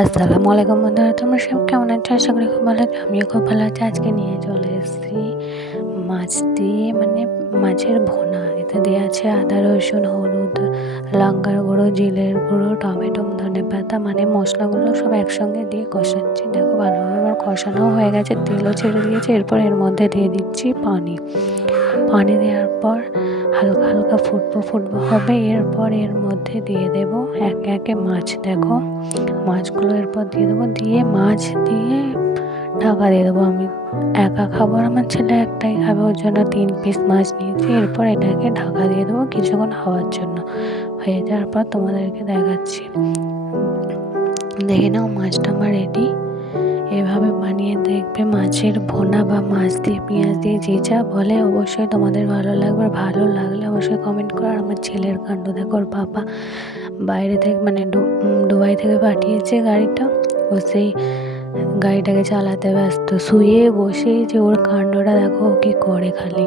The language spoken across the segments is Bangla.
আসসালামু আলাইকুম বন্ধুরা, তোমরা সব কেমন আছো? আশা করি খুব ভালো আমিও খুব ভালো আছি। আজকে নিয়ে চলে এসেছি মাছ দিয়ে মানে মাছের ভোনা। এতে দেওয়া আছে আদা, রসুন, হলুদ, লঙ্কার গুঁড়ো জিলের গুঁড়ো, টমেটো, ধনে পাতা মানে মশলাগুলো সব একসঙ্গে দিয়ে কষাচ্ছি। দেখো, ভালোভাবে আমার কষানো হয়ে গেছে, তেলও ছেড়ে দিয়েছে। এরপর এর মধ্যে দিয়ে দিচ্ছি পানি। পানি দেওয়ার পর হালকা হালকা ফুটবো ফুটবো হবে। এরপর এর মধ্যে দিয়ে দেব একে একে মাছ, দেখো। মাছগুলো এরপর দিয়ে দেবো, দিয়ে মাছ দিয়ে ঢাকা দিয়ে দেবো। আমি একা খাব আমার ছেলে একটাই খাবে, ওর জন্য তিন পিস মাছ নিয়েছি। এরপর এটাকে ঢাকা দিয়ে দেবো কিছুক্ষণ হওয়ার জন্য। হয়ে যাওয়ার পর তোমাদেরকে দেখাচ্ছি। দেখে নাও মাছটা আমার রেডি এভাবে বানিয়ে দেখবে মাছের ভোনা বা মাছ দিয়ে পেঁয়াজ দিয়ে যে যা বলে অবশ্যই তোমাদের ভালো লাগবে। আর ভালো লাগলে অবশ্যই কমেন্ট করো। আর আমার ছেলের কাণ্ড দেখো, ওর পাপা বাইরে থেকে মানে দুবাই থেকে পাঠিয়েছে গাড়িটা। ও সেই গাড়িটাকে চালাতে ব্যস্ত। শুয়ে বসে যে ওর কাণ্ডটা দেখো ও কি করে খালি।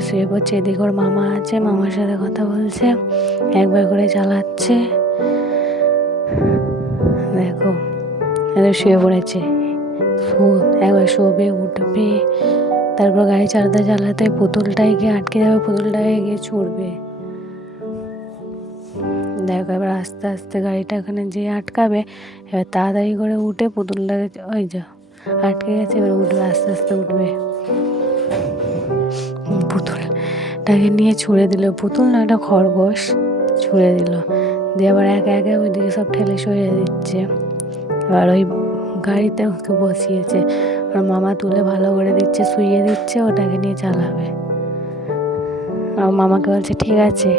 শুয়ে পড়ছে। এদিকে ওর মামা আছে, মামার সাথে কথা বলছে, একবার করে চালাচ্ছে। দেখো শুয়ে পড়েছে। একবার শোবে, উঠবে। তারপর গাড়ি চালাতে চালাতে পুতুলটাই গিয়ে আটকে যাবে পুতুলটাকে গিয়ে ছুটবে। দেখো, এবার আস্তে আস্তে গাড়িটা ওখানে যেয়ে আটকাবে, এবার তাড়াতাড়ি করে উঠে পুতুলটাকে ওই যা আটকে গেছে, এবার উঠবে, আস্তে আস্তে উঠবে। পুতুলটাকে নিয়ে ছুঁড়ে দিল। পুতুল না, একটা খরগোশ ছুঁড়ে দিল। দিয়ে আবার একে একে ওইদিকে সব ঠেলে সরিয়ে দিচ্ছে। এবার ওই গাড়িতে ওকে বসিয়েছে। আর মামা তুলে ভালো করে দিচ্ছে, শুইয়ে দিচ্ছে, ওটাকে নিয়ে চালাবে। আর মামাকে বলছে, ঠিক আছে।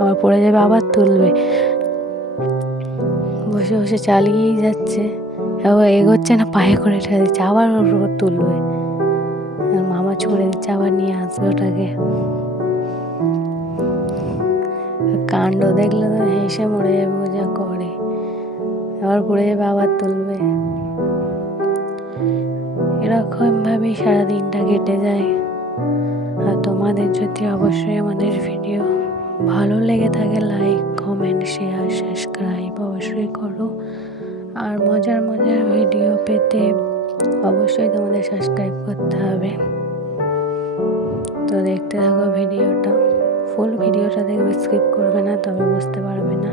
আবার পড়ে যাবে, আবার তুলবে। বসে বসে চালিয়েই যাচ্ছে। এবার এগোচ্ছে না, পায়ে করে ঠেলে দিচ্ছে, আবার ওর উপর তুলবে। মামা ছুড়ে দিচ্ছে, আবার নিয়ে আসবে ওটাকে। কাণ্ড দেখলে তো হেসে মরে যাবে যা করে। আবার পড়ে যাবে, আবার তুলবে। এরকমভাবেই সারাদিনটা কেটে যায়। আর তোমাদের যদি অবশ্যই আমাদের ভিডিও ভালো লেগে থাকে লাইক কমেন্ট শেয়ার সাবস্ক্রাইব অবশ্যই করো। আর মজার মজার ভিডিও পেতে অবশ্যই তোমাদের সাবস্ক্রাইব করতে হবে। তো দেখতে থাকো ভিডিওটা। ফুল ভিডিওটা দেখবে স্কিপ করবে না, তবে বুঝতে পারবে না।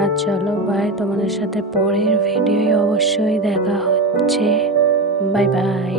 আর চলো বাই তোমাদের সাথে পরের ভিডিওয় অবশ্যই দেখা হচ্ছে। Bye bye